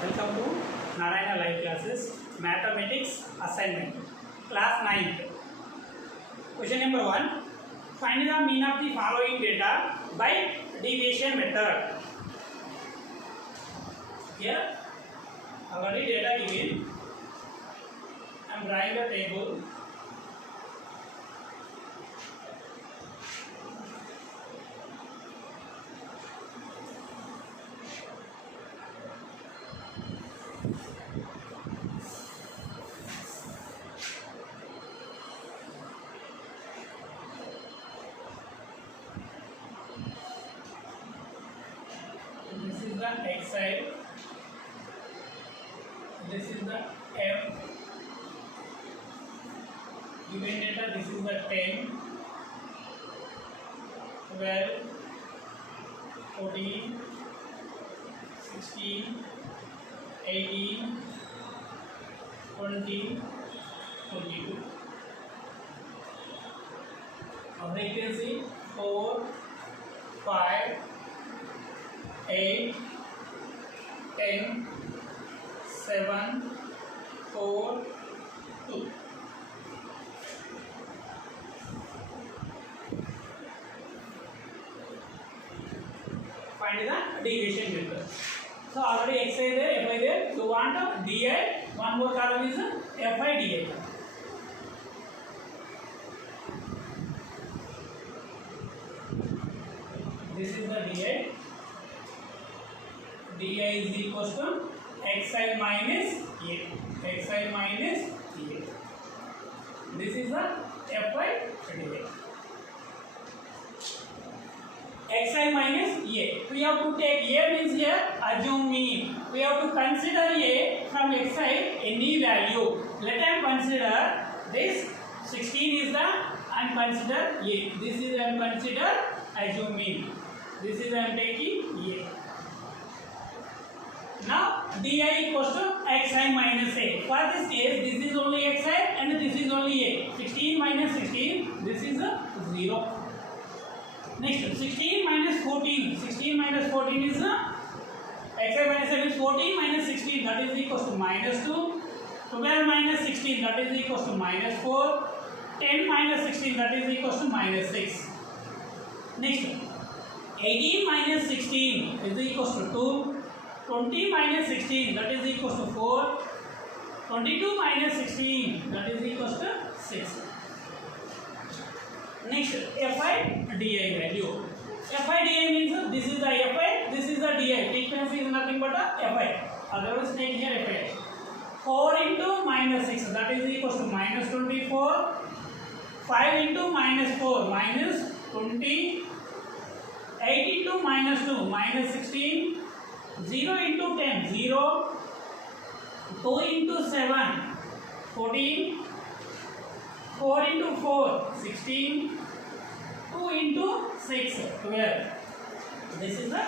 Welcome to Narayana Live Classes Mathematics Assignment Class 9th. Question number 1. Find the mean of the following data by deviation method. Here already data given. I am drawing the table. This is the x side, this is the f, given data, this is the 10, 12, 14, 16, 18, 20, 22. Now you can see 4, 5, 8, 10, 7, 4, 2. Find the deviation method. So already x is there, f is there. You want di, one more column is fi di. This is the di. di is equals to xi minus a. xi minus a. This is the fi di. xi minus a. We have to take a means here assume mean. We have to consider a from xi any value. Let us consider this 16 is the and consider a. This is and consider assume mean. This is I am taking a. Now di equals to xi minus a. For this case, this is only xi and this is only a. 16 minus 16, this is a 0. Next, 16 minus 14. 16 minus 14 is a xi minus a is 14 minus 16, that is equals to minus 2. 12 minus 16, that is equals to minus 4. 10 minus 16, that is equals to minus 6. Next, 18 minus 16 is equals to 2. 20 minus 16, that is equals to 4. 22 minus 16, that is equals to 6. Next, fi di value. Fi di means this is the fi, this is the di. Frequency is nothing but a fi. Otherwise, take here fi. 4 into minus 6, that is equals to minus 24. 5 into minus 4, minus 20. 8 into minus 2, minus 16. 0 into 10, 0. 2 into 7, 14. 4 into 4, 16. 2 into 6, 12. This is the.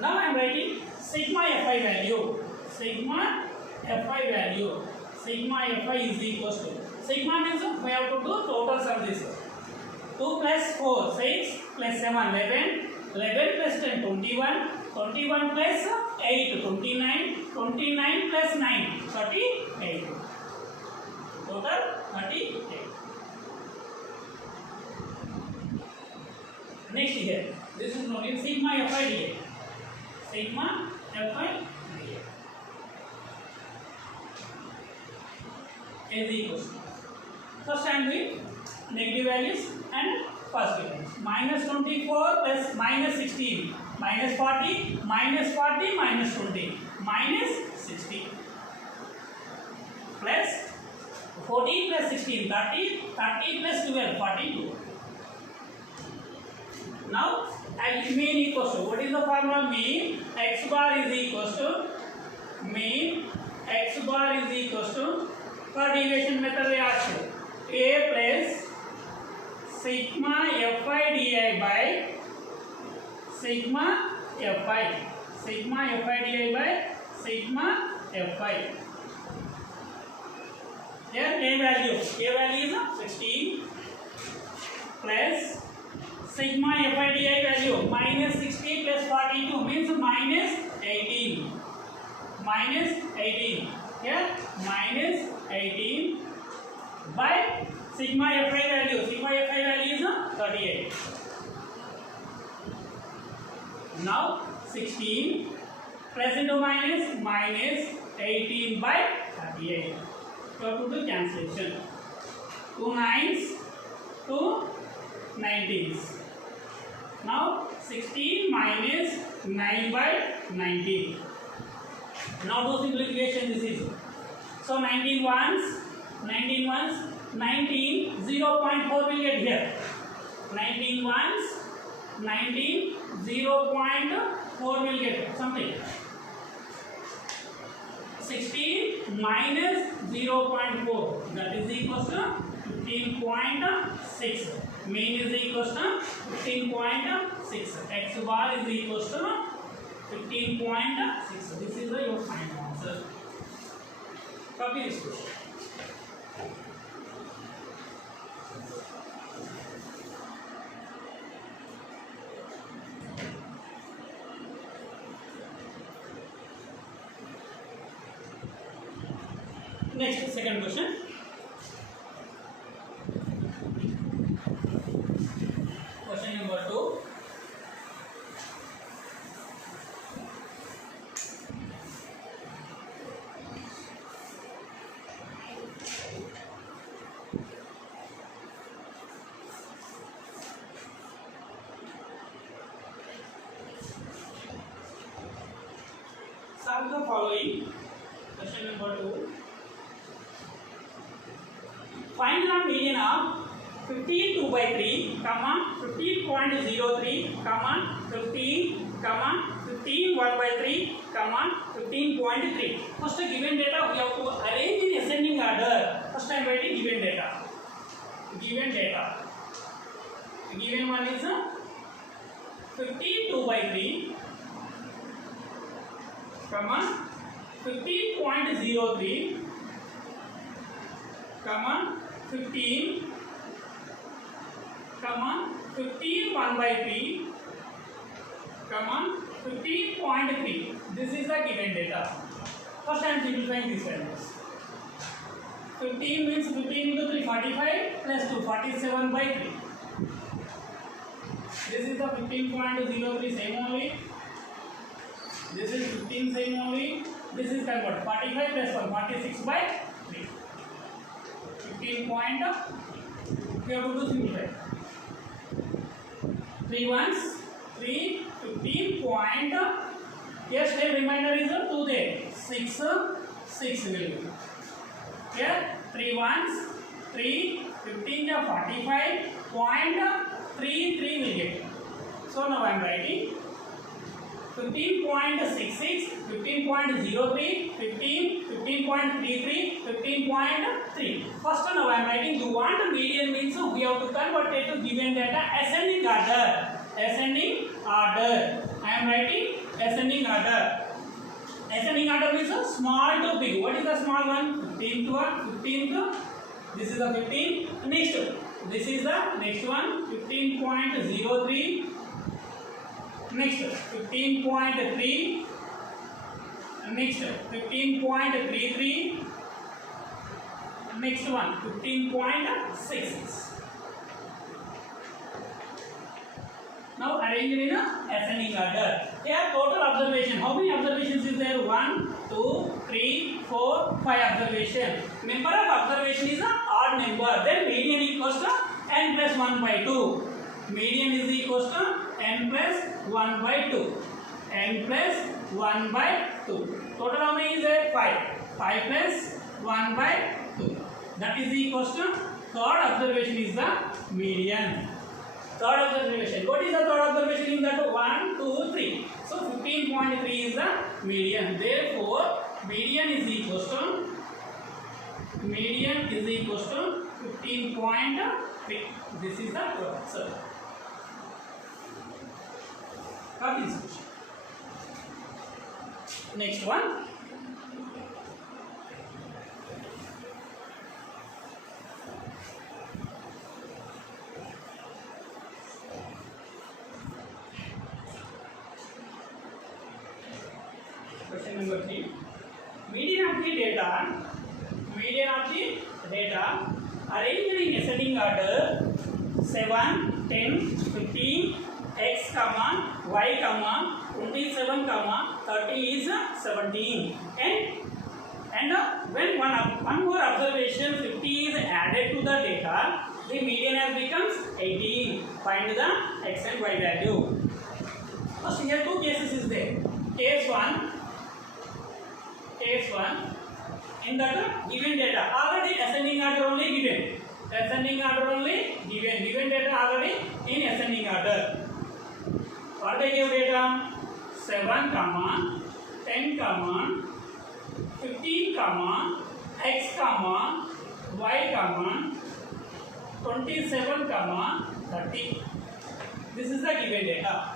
Now I am writing sigma fi value. Sigma fi value. Sigma fi is equals to. Sigma means we have to do total sum this. 2 plus 4, 6 plus 7, 11. 11 plus 10, 21. 21 plus 8, 29. 29 plus 9, 38. Total 38. Next here, this is known as sigma fi di. Sigma fi di is equals to. First I am doing negative values and positive values. Minus 24 plus minus 16. Minus 40, minus 40, minus 20, minus 60. Plus 14 plus 16, 30, 30 plus 12, 42. Now, mean equals to, what is the formula mean? X bar is equals to, mean x bar is equals to, for deviation method we ask a plus sigma fi di by sigma fi. Sigma fi di by sigma fi. Here a value is 16 plus sigma FIDI value minus 60 plus 42 means minus 18. -18 here -18 by sigma fi value. Sigma fi value is 38. Now 16 plus into -18 by 38. So to do cancellation. 2 9s, 2 19s. Now 16 minus 9 by 19. Now do simplification. This is so 19 ones, 19 0.4 will get here. 19 ones, 19 0.4 will get something. 16 minus 0.4, that is equals to 15.6. Mean is equals to 15.6. X bar is equals to 15.6. This is your final answer. Copy this question. Next, second question. Question number 2. Solve the following. Question number 2. Find the median of 15 by 3, 15.03, 15, 15 1 by 3, 15.3. First given data we have to arrange in ascending order. First I am writing given data. Given data. Given one is 15 by 3, 15.03, 15 1 by 3, 15.3. This is the given data. First I am simplifying these values. 15 means 15 into 3, 45 plus 2, 47 by 3. This is the 15.03 same only. This is 15 same only. This is convert 45 plus 1, 46 by 3. 15 point. We have to do simplify. 3 ones, 3, 15 point. Here still remainder is 2 there. 6 will be. Here 3 ones, 3, 15 45 point 3 will get. So now I am writing 15.66, 15.03, 15, 15.33, 15.3. First now I am writing, you want median means we have to convert it to given data ascending order. Ascending order. I am writing ascending order. Ascending order means small to big. What is the small one? 15 to 1, 15 to, this is the 15. Next, this is the next one, 15.03. Next 15.3, next 15.33, next one 15.66. Now arrange in ascending order. Here total observation. How many observations is there? 1, 2, 3, 4, 5 observation. Number of observation is an odd number. Then median equals to n plus 1 by 2. Median is equals to n plus 1 by 2. N plus 1 by 2. Total how many is there? 5. 5 plus 1 by 2. That is equals to third observation is the median. Third observation. What is the third observation in that? 1, 2, 3. So 15.3 is the median. Therefore, median is equals to 15.3. This is the answer. Copy this question. Next one. Question number 3. median of the data arranged in ascending order 7, 10, 15, x comma y comma 27 comma 30 is 17, and when one more observation 50 is added to the data, the median has becomes 18. Find the x and y value. So here two cases is there. Case one, in that given data already ascending order only given. Given data already in ascending order. What they give data? 7 comma 10 comma 15 comma x comma y comma 27 comma 30. This is the given data.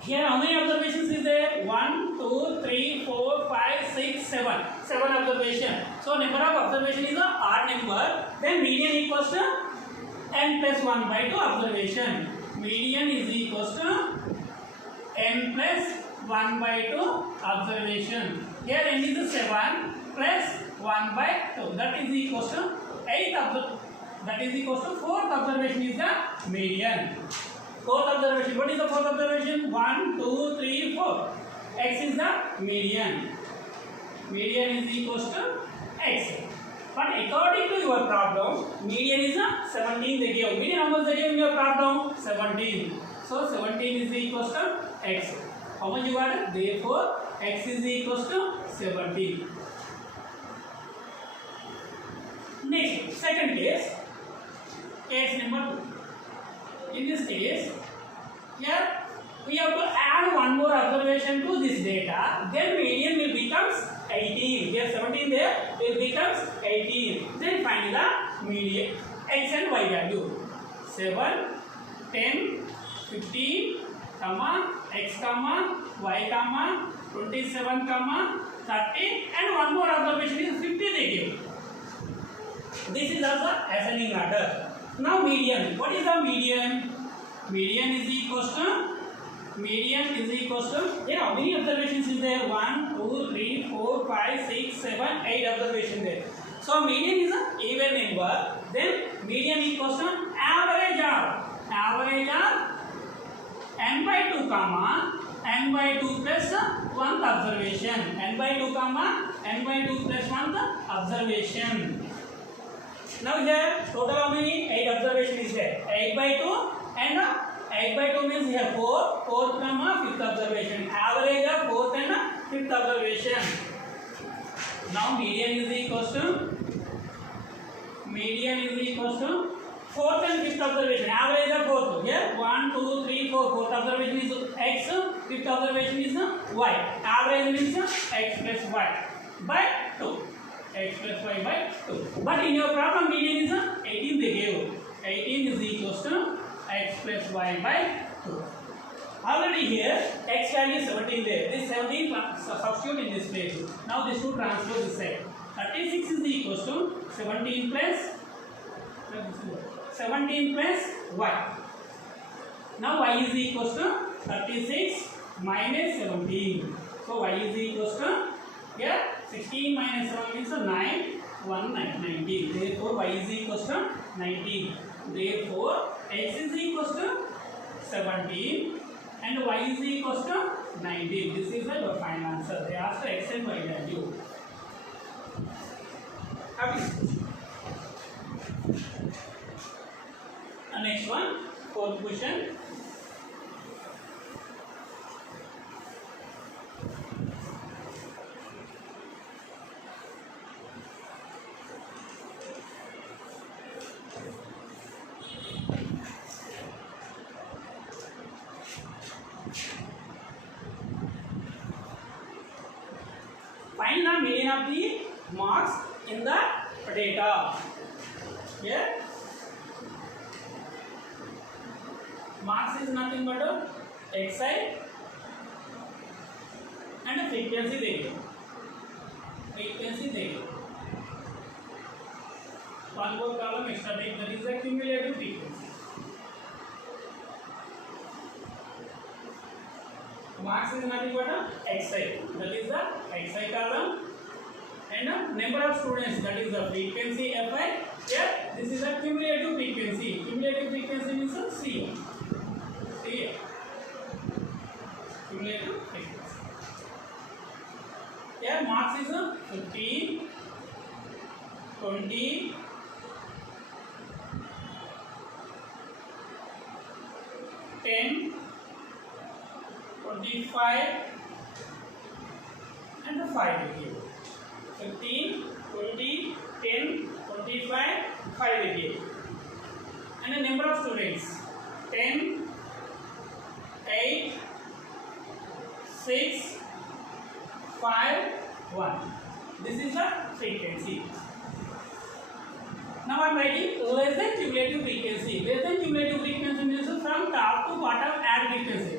Here how many observations is there? 1, 2, 3, 4, 5, 6, 7. 7 observation. So number of observation is a odd number. Then median equals to n plus 1 by 2 observation. Median is equals to n plus 1 by 2 observation. Here n is 7 plus 1 by 2. That is equals to 8 observation. That is equals to 4th observation is the median. 4th observation. What is the 4th observation? 1, 2, 3, 4. X is the median. Median is equals to x. But according to your problem, median is 17 they give. Median how much they give in your problem? 17. So 17 is equals to x. How much you got? Therefore, x is equals to 17. Next, second case. Case number 2. In this case, here we have to add one more observation to this data. Then median will becomes 18. Here 17 there will becomes 18. Then find the median x and y value. 7, 10, 15, comma x comma y comma 27 comma 30, and one more observation is 50 they give. This is also ascending order. Now median. What is the median? Median is equals to there how many observations is there? 1, 2, 3, 4, 5, 6, 7, 8 observation there. So median is an even number. Then median equals to average of n by 2 comma n by 2 plus 1th observation. N by 2 comma n by 2 plus 1th observation. Now here total how many? 8 observation is there. 8 by 2 and 8 by 2 means here 4, 4th comma 5th observation. Average of 4th and 5th observation. Now median is equals to 4th and 5th observation. Average of 4th. Here 1, 2, 3, 4. 4th observation is x, 5th observation is y. Average means x plus y by 2. X plus y by 2. But in your problem median is 18 they gave. 18 is equals to x plus y by 2. Already here x value is 17 there. This 17 substitute in this place. Now this 2 transfer this side. 36 is equals to 17 plus y. Now y is equals to 36 minus 17. So y is equals to here 16 minus 7 means 9, 1, 19. Therefore y is equals to 19. Therefore x is equals to 17 and y is equals to 19. This is your final answer. They asked the x and y value. Next one, 4th question. Find the median of the marks in the data. Here marks is nothing but a xi and a frequency they give. One more column extra take, that is the cumulative frequency. Marks is nothing but a xi, that is the xi column, and number of students, that is the frequency Fi. Here this is the cumulative frequency. Cumulative frequency means C. Cumulative frequency. Here marks is 15, 20, 10, 25 and 5 here. 15, 20, 10, 25, 5 here. And the number of students 10, 8, 6, 5, 1. This is the frequency. Now I am writing less than cumulative frequency. Less than cumulative frequency means from top to bottom add frequency.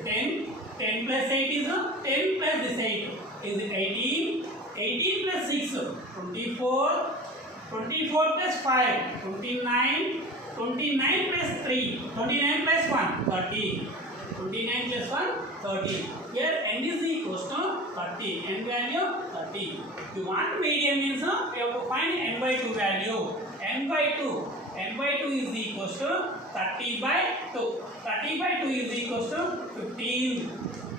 10 plus 8 is 10 plus this 8 is 18. 18 plus 6 24. 24 plus 5 29. 29 plus 3 29 plus 1 30. 29 plus 1 30. Here n is equals to 30. N value 30. If you want median means you have to find n by 2 value. N by 2 is equals to 30 by 2. 30 by 2 is equals to 15.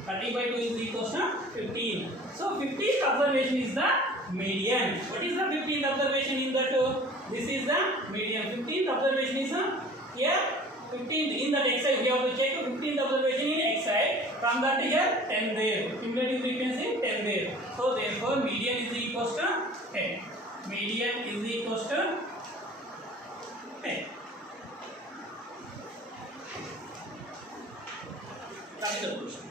30 by 2 is equals to 15. So 15th observation is the median. What is the 15th observation in that? This is the median. 15th observation is here. 15th in that xi we have to check 15th observation in xi. From that here 10 there. Cumulative frequency 10 there. So therefore median is equals to 10. Median is equals to 10. That is the question.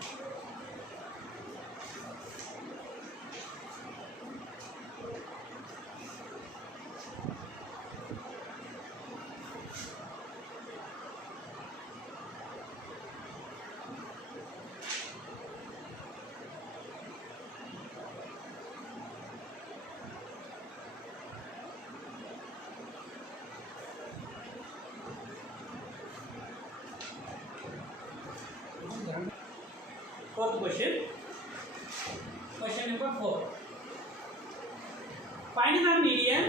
Fourth question. Question number 4. Find the median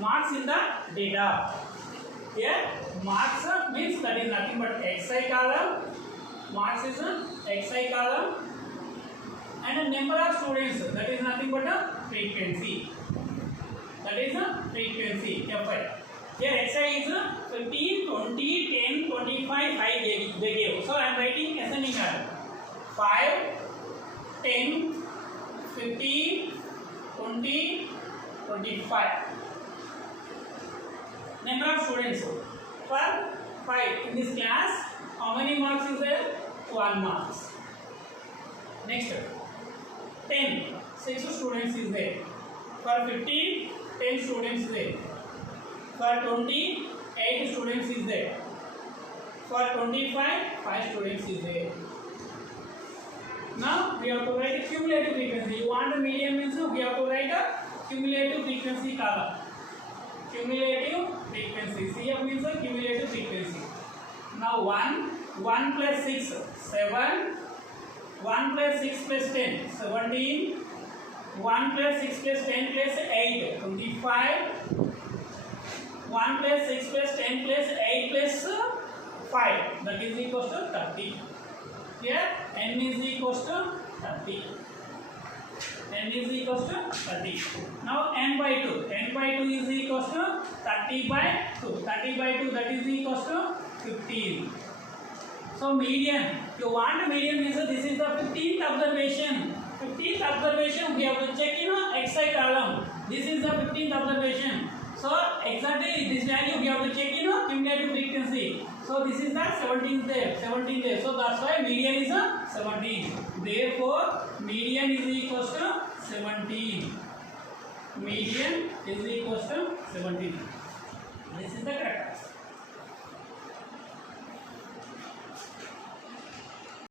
marks in the data. Here marks means that is nothing but xi column. Marks is xi column and a number of students, that is nothing but a frequency. That is a frequency Fi. Here xi is 15, 20, 10, 25, 5 they gave. So I am writing ascending order. 5, 10, 15, 20, 25. Number of students for 5 in this class. How many marks is there? 1 marks. Next 10, 6 students is there. For 15, 10 students is there. For 20, 8 students is there. For 25, 5 students is there. Now we have to write a cumulative frequency. You want the median means we have to write a cumulative frequency column. Cumulative frequency. CF means a cumulative frequency. Now 1 plus 6, 7. 1 plus 6 plus 10, 17. 1 plus 6 plus 10 plus 8, 25. 1 plus 6 plus 10 plus 8 plus 5, that is equals to 30. Here n is equals to 30. N is equals to 30. Now n by 2. N by 2 is equals to 30 by 2. 30 by 2, that is equals to 15. So median. If you want a median means this is the 15th observation. 15th observation we have to check in xi column. This is the 15th observation. So exactly this value we have to check in cumulative frequency. So this is the 17th there. 17th there. So that's why median is 17. Therefore median is equals to 17. Median is equals to 17. This is the correct answer.